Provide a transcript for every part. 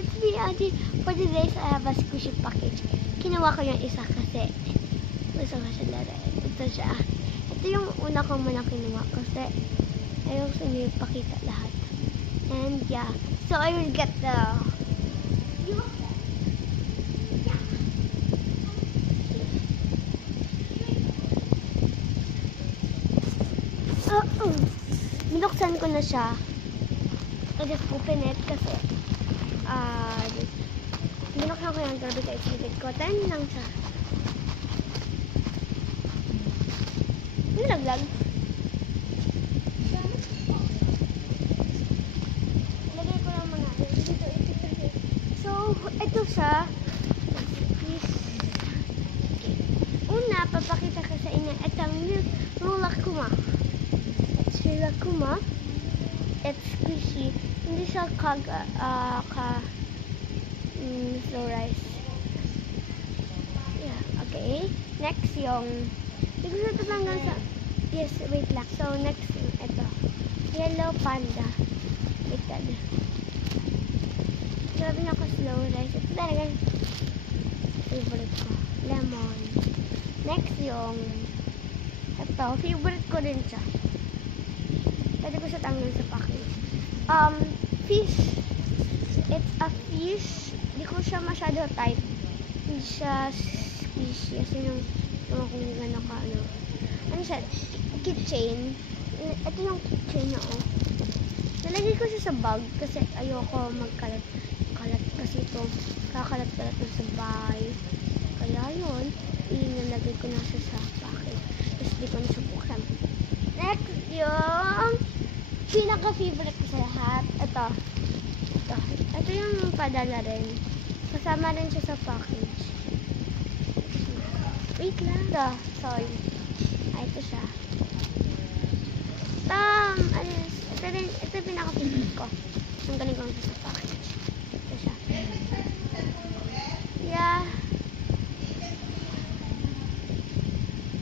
it's me, Auntie. For today's, I have a squishy package. Kinuha ko yung isa kasi gusto ko siya laruin. Ito siya. Ito yung una ko muna kinuha kasi ayaw sa inyo ipakita lahat. And yeah, so I will get the... Binuksan ko na siya. I just open it kasi binuksan ko yung grabe ka isilid ko. 10 lang siya. Nilaglag. Lagay ko lang mga dito. So, ito siya. Una, papakita ko sa inyo. Itong Rilakkuma. Rilakkuma. It's squishy. Hindi siya slow rice. Yeah, okay. Next yung hindi ko ito tanggal sa yes, wait lang. So next ito. Yellow panda. Wait lang. Grabe na ako slow rice. Ito talaga favorite ko. Lemon. Next yung ito. Favorite ko din siya. Pwede ko siya tanggal sa package. Fish. It's a fish. Hindi ko siya masyado type. Hindi siya squishy. Kasi yung kung gano'n ka, ano siya, keychain. Ito yung keychain niya, oh. Nalagay ko siya sa bag kasi ayoko magkalat kasi ito, kakalat-kalat na sa bahay. Kaya yun, inalagay ko na siya sa package. Tapos di ko na siya buksan. Next, yung pinaka-favorite ko sa lahat. Ito yung padala rin. Kasama rin siya sa package. Wait lang. Sorry. Ito siya. Ito yung pinaka-favorite ko. Ang galing ko siya sa package. Ito siya. Yeah.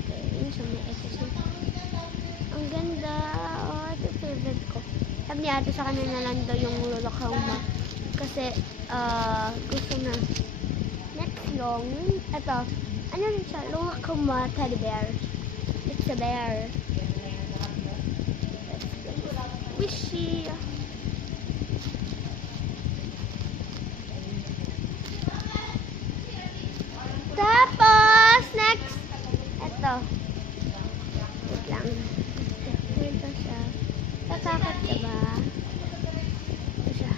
Okay, yun siya. May ito siya. Ang ganda. Oh, ito yung favorite ko. Sabi niya ito sa kanila lang daw yung Rilakkuma. Kasi, gusto na. Next yung, ito. Ano rin siya? Rilakkuma teddy bear. It's a bear. Squishy. Tapos, next. Ito. Wait lang. Ito siya. Tatakot ka ba? Ito siya.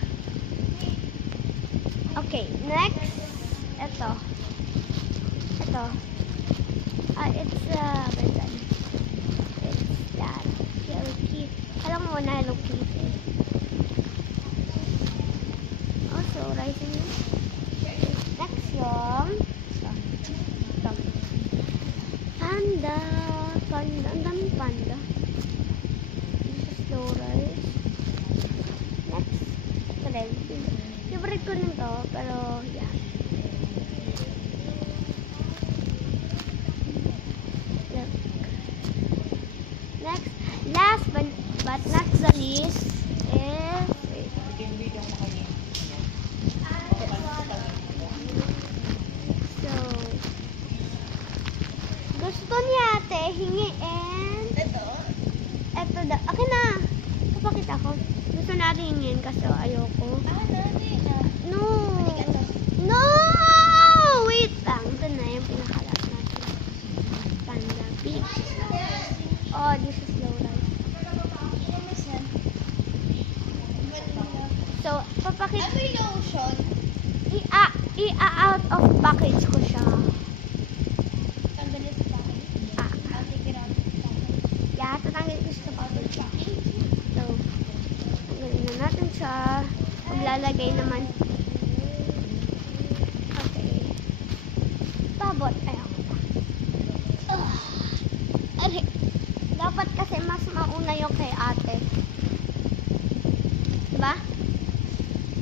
Okay, next. Ito. It's version. It's that. Hello Kitty. Alam mo na Hello Kitty. Also, rising. Next yung ito. Panda. Ang daming panda. This is slow rice. Next. Ito rin. Favorite ko nito, pero yeah. Next, last but not the least is so gusto niya ate hingiin ito daw. Okay na, kapakita ko. Gusto natin hingin kasi ayoko. No! Wait lang. Ito na yung pinakalat natin. Panda pig. Oh, this is slow rice. So, papakit. Ano yung lotion? I-out of package ko siya. Tanggalin sa package? I'll take it out of the package. Yeah, tatanggal ko siya sa package. So, tanggalin na natin siya. Maglalagay naman. Okay. Babot. Ayaw ko pa. Dapat kasi mas mauna yung kay ate. Diba?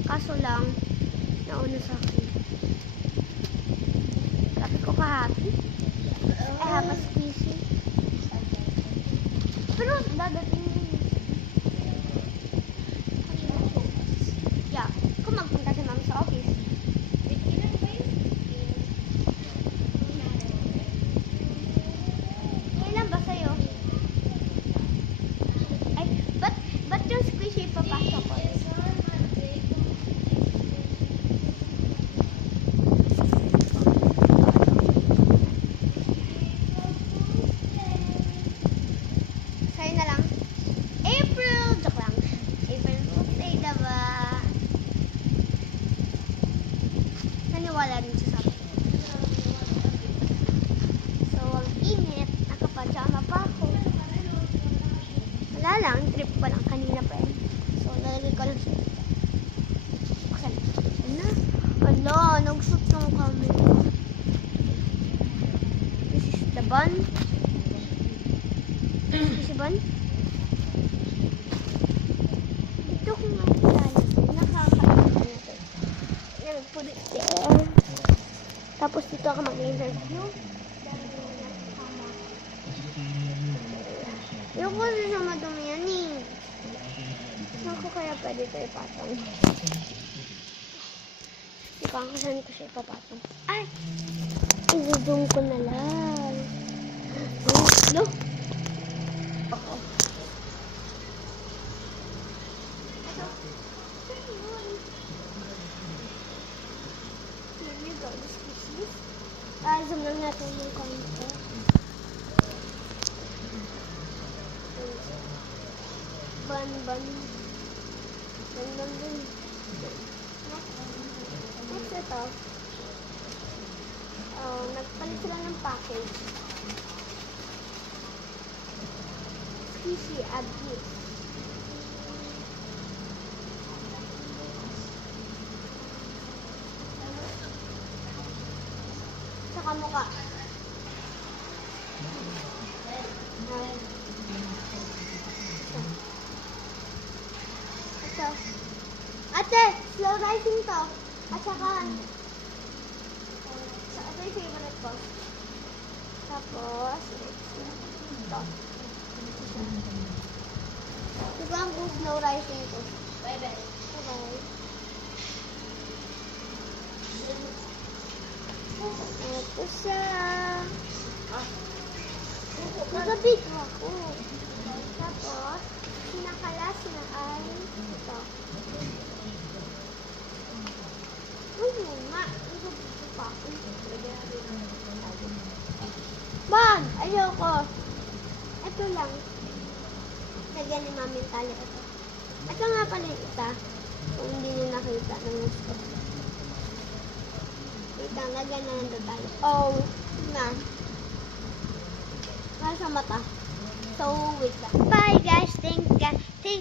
Kaso lang, nauna sa akin. Sabi ko ka-happy. I have a squishy. Pero dadating yun. Yeah. Kung magpunta si ma'am sa office, bun? Squishy bun? Ito ko nga ilalagay. Nakakailan na ito. Yan, put it there. Tapos dito ako mag-interview. Yung ko rin siya madumi yan eh. Saan ko kaya pwede ito ipatong? Ipang saan ko siya ipapatong? Ay! Izudong ko na lang. Oh, no? Oo. Here you go, squishies. Zoom lang natin yung konti. Bun. Next ito. Nagpalit sila ng package. Squishy abuse. Saka mukha. Ito. Ate, slow rising to. At saka, ito yung favorite ko. Tapos, ito. Ito ang slow rising ko. Bye-bye. Bye-bye. Ito siya. Nagabit ako. Tapos, pinakalas na ay ito. Nagabit pa ako. Bag! Ayoko. Ito lang. Lagyan ni Mami tali ito. Ito nga pala yung isa. Kung hindi nyo nakita ng gusto. Wait lang, lagyan na lang tayo. Oh, na. Nasa mata. So, wait lang. Bye guys. Thank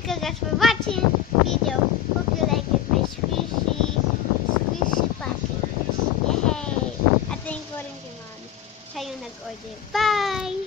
you guys for watching video. Hope you like it. My squishy package. Yay! At thank you rin si Mami. Siya yung nag-order. Bye!